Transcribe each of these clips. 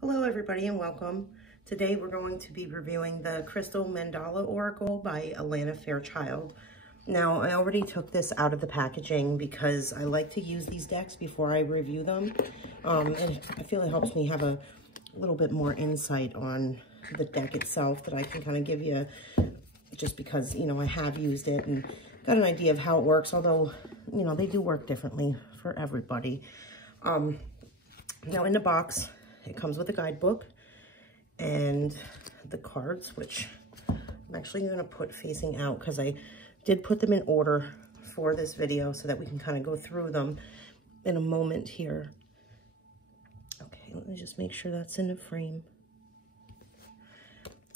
Hello everybody and welcome. Today we're going to be reviewing the Crystal Mandala Oracle by Alana Fairchild. Now I already took this out of the packaging because I like to use these decks before I review them. And I feel it helps me have a little bit more insight on the deck itself that I can kind of give you just because, you know, I have used it and got an idea of how it works, although, you know, they do work differently for everybody. Now in the box, it comes with a guidebook and the cards, which I'm actually going to put facing out because I did put them in order for this video so that we can kind of go through them in a moment here. Okay, let me just make sure that's in the frame.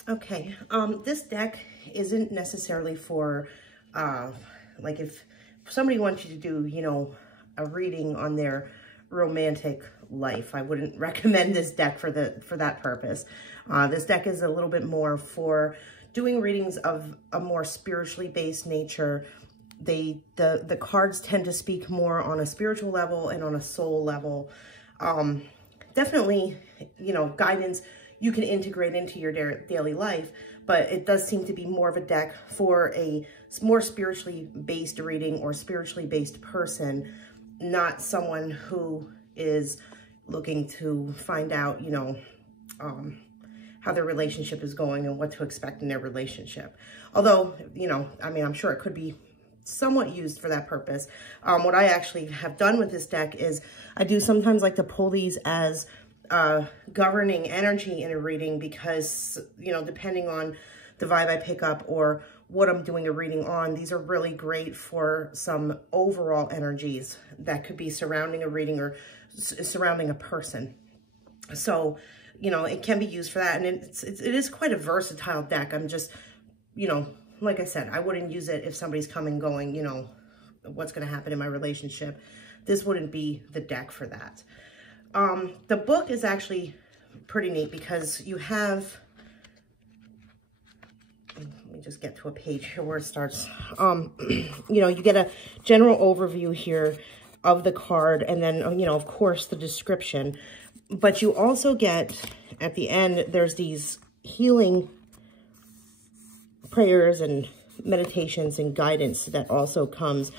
Okay, this deck isn't necessarily for, like if somebody wants you to do, you know, a reading on their romantic life, I wouldn't recommend this deck for that purpose. This deck is a little bit more for doing readings of a more spiritually based nature. The cards tend to speak more on a spiritual level and on a soul level. Definitely, you know, guidance you can integrate into your daily life, but it does seem to be more of a deck for a more spiritually based reading or spiritually based person, not someone who is looking to find out, you know, how their relationship is going and what to expect in their relationship. Although, you know, I mean, I'm sure it could be somewhat used for that purpose. What I actually have done with this deck is I do sometimes like to pull these as governing energy in a reading because, you know, depending on the vibe I pick up or what I'm doing a reading on, these are really great for some overall energies that could be surrounding a reading or surrounding a person. So, you know, it can be used for that. And it is quite a versatile deck. I'm just, you know, like I said, I wouldn't use it if somebody's coming going, you know, what's going to happen in my relationship. This wouldn't be the deck for that. The book is actually pretty neat because you have, let me just get to a page here where it starts. You know, you get a general overview here of the card and then, you know, of course, the description. But you also get, at the end, there's these healing prayers and meditations and guidance that also comes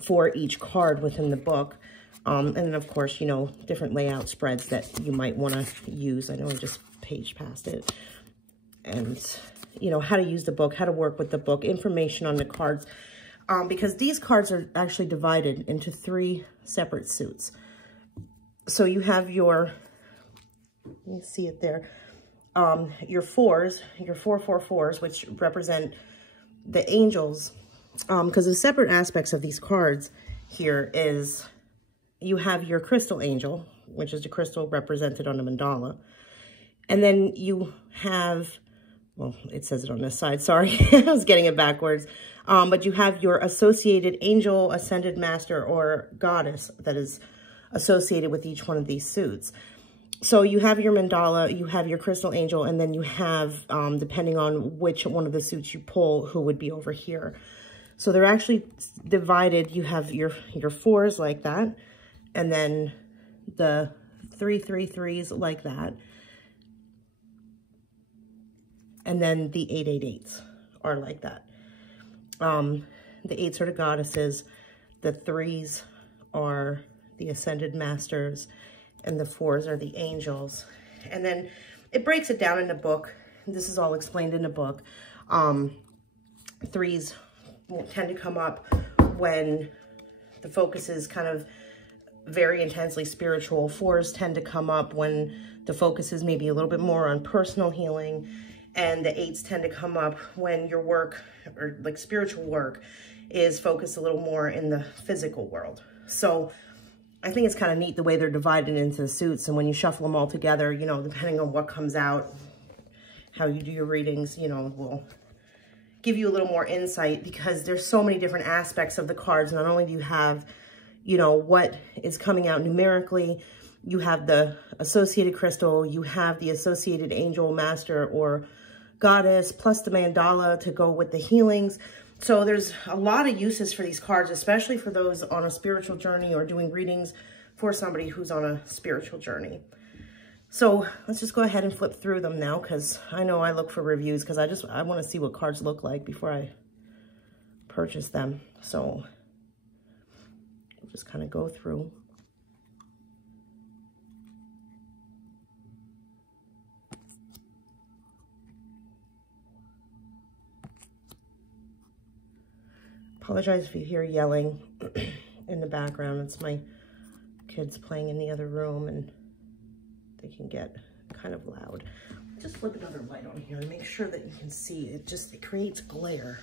for each card within the book. And then, of course, you know, different layout spreads that you might want to use. I know I just page passed it. And, you know, how to use the book, how to work with the book, information on the cards. Because these cards are actually divided into 3 separate suits. So you have your, let me see it there, your 4s, your 444s, which represent the angels. Because the separate aspects of these cards here is you have your crystal angel, which is the crystal represented on the mandala. And then you have, well, it says it on this side, sorry, I was getting it backwards. But you have your associated angel, ascended master, or goddess that is associated with each one of these suits. So you have your mandala, you have your crystal angel, and then you have, depending on which one of the suits you pull, who would be over here. So they're actually divided. You have your 4s like that, and then the 333s like that. And then the 888s are like that. The 8s are the goddesses, the 3s are the ascended masters, and the 4s are the angels. And then it breaks it down in the book. This is all explained in the book. 3s tend to come up when the focus is kind of very intensely spiritual. 4s tend to come up when the focus is maybe a little bit more on personal healing. And the 8s tend to come up when your work, or like spiritual work, is focused a little more in the physical world. So I think it's kind of neat the way they're divided into the suits. And when you shuffle them all together, you know, depending on what comes out, how you do your readings, you know, will give you a little more insight because there's so many different aspects of the cards. Not only do you have, you know, what is coming out numerically, you have the associated crystal, you have the associated angel, master, or goddess, plus the mandala to go with the healings. So there's a lot of uses for these cards, especially for those on a spiritual journey or doing readings for somebody who's on a spiritual journey. So let's just go ahead and flip through them now, because I know I look for reviews because I want to see what cards look like before I purchase them. So we'll just kind of go through. Apologize if you hear yelling in the background. It's my kids playing in the other room and they can get kind of loud. Just flip another light on here and make sure that you can see. It creates glare.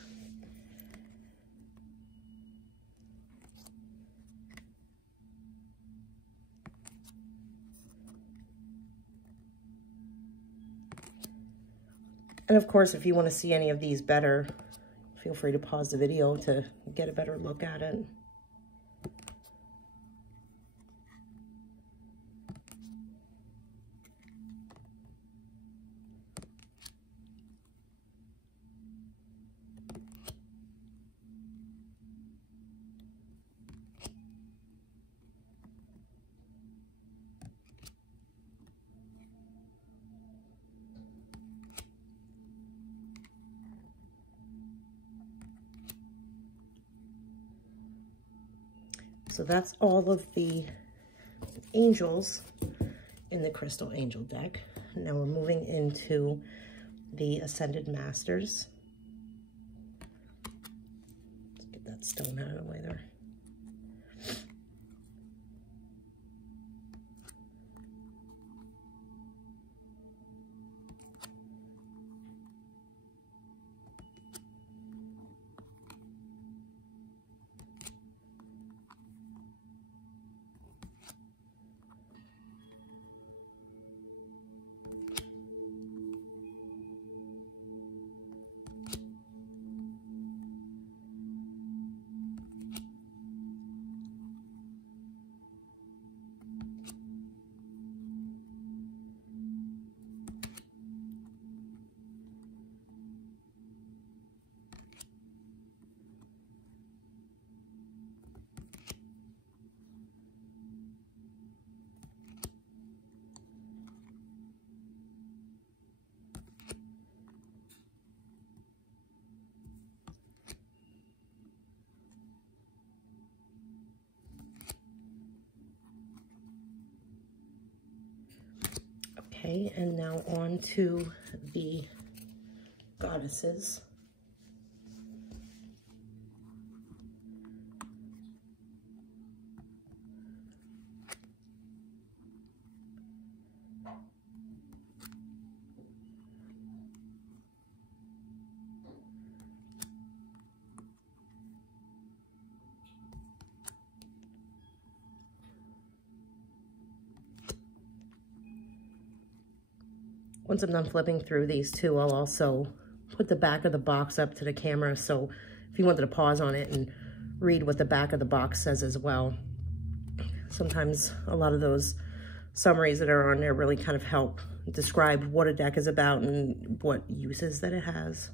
And of course, if you want to see any of these better, feel free to pause the video to get a better look at it. So that's all of the angels in the Crystal Angel deck. Now we're moving into the Ascended Masters. Let's get that stone out of the way there. Okay, and now on to the goddesses. Once I'm done flipping through these two, I'll also put the back of the box up to the camera. So if you wanted to pause on it and read what the back of the box says as well. Sometimes a lot of those summaries that are on there really kind of help describe what a deck is about and what uses that it has.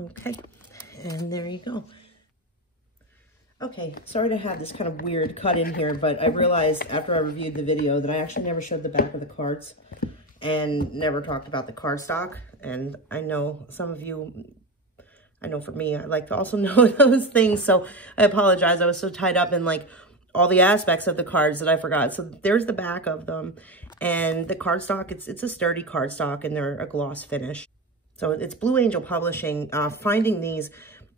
Okay, and there you go. Okay, sorry to have this kind of weird cut in here, but I realized after I reviewed the video that I actually never showed the back of the cards and never talked about the cardstock. And I know some of you, I know for me, I like to also know those things. So I apologize. I was so tied up in like all the aspects of the cards that I forgot. So there's the back of them. And the cardstock, it's a sturdy cardstock and they're a gloss finish. So it's Blue Angel Publishing. Finding these,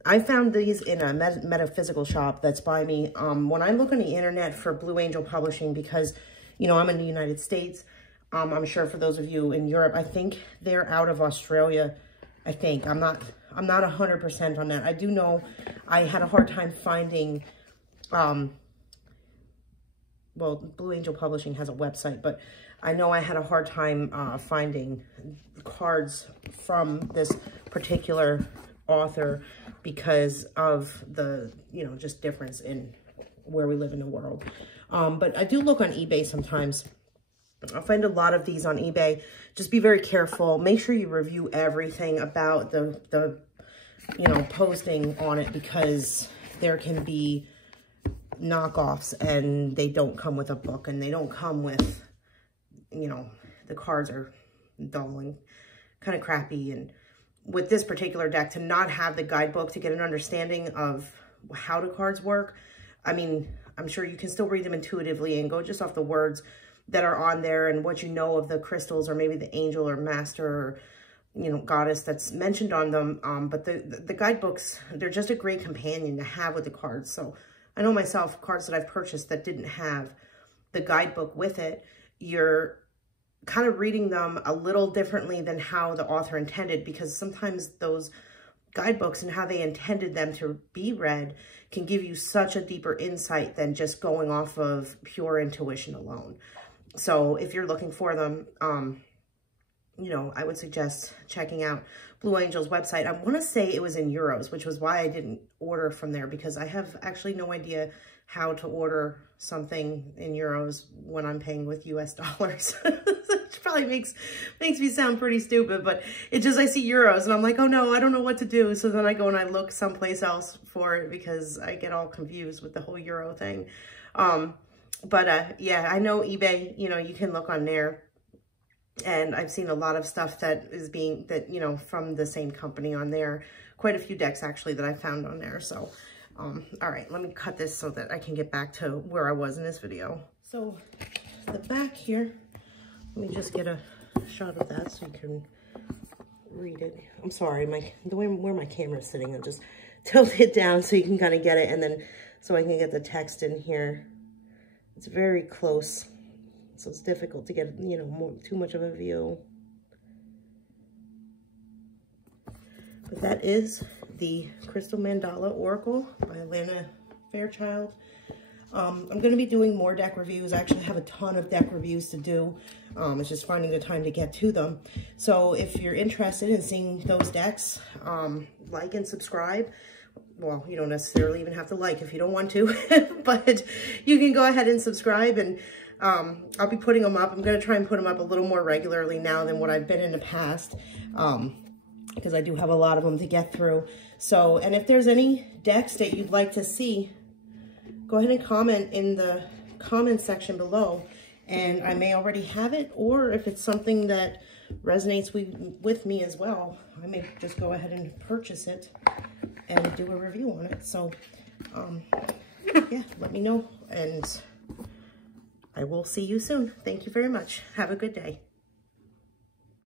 I found these in a metaphysical shop that's by me. When I look on the internet for Blue Angel Publishing, because, you know, I'm in the United States, I'm sure for those of you in Europe, I think they're out of Australia. I think. I'm not 100% on that. I do know I had a hard time finding well, Blue Angel Publishing has a website, but I know I had a hard time finding cards from this particular author because of the, you know, just difference in where we live in the world. But I do look on eBay sometimes. I find a lot of these on eBay. Just be very careful. Make sure you review everything about the you know, posting on it, because there can be knockoffs and they don't come with a book, and they don't come with, you know, the cards are dull and kind of crappy. And with this particular deck, to not have the guidebook to get an understanding of how the cards work, I mean, I'm sure you can still read them intuitively and go just off the words that are on there and what you know of the crystals, or maybe the angel or master or, you know, goddess that's mentioned on them. But the guidebooks, they're just a great companion to have with the cards. So I know myself, cards that I've purchased that didn't have the guidebook with it, you're kind of reading them a little differently than how the author intended, because sometimes those guidebooks and how they intended them to be read can give you such a deeper insight than just going off of pure intuition alone. So if you're looking for them, you know, I would suggest checking out Blue Angel's website. I want to say it was in euros, which was why I didn't order from there, because I have actually no idea how to order something in euros when I'm paying with US dollars. Which probably makes me sound pretty stupid, but it just, I see euros and I'm like, oh no, I don't know what to do. So then I go and I look someplace else for it, because I get all confused with the whole euro thing. Yeah, I know eBay, you know, you can look on there. And I've seen a lot of stuff that is being, you know, from the same company on there. Quite a few decks, actually, that I found on there. So, all right, let me cut this so that I can get back to where I was in this video. So, the back here, let me just get a shot of that so you can read it. I'm sorry, the way where my camera is sitting, I'll just tilt it down so you can kind of get it. And then, so I can get the text in here. It's very close. So it's difficult to get, you know, too much of a view. But that is the Crystal Mandala Oracle by Alana Fairchild. I'm going to be doing more deck reviews. I actually have a ton of deck reviews to do. It's just finding the time to get to them. So if you're interested in seeing those decks, like and subscribe. Well, you don't necessarily even have to like if you don't want to, but you can go ahead and subscribe, and I'll be putting them up. I'm going to try and put them up a little more regularly now than what I've been in the past, because I do have a lot of them to get through. So, and if there's any decks that you'd like to see, go ahead and comment in the comment section below, and I may already have it, or if it's something that resonates with me as well, I may just go ahead and purchase it and do a review on it. So, yeah, let me know, and I will see you soon. Thank you very much. Have a good day.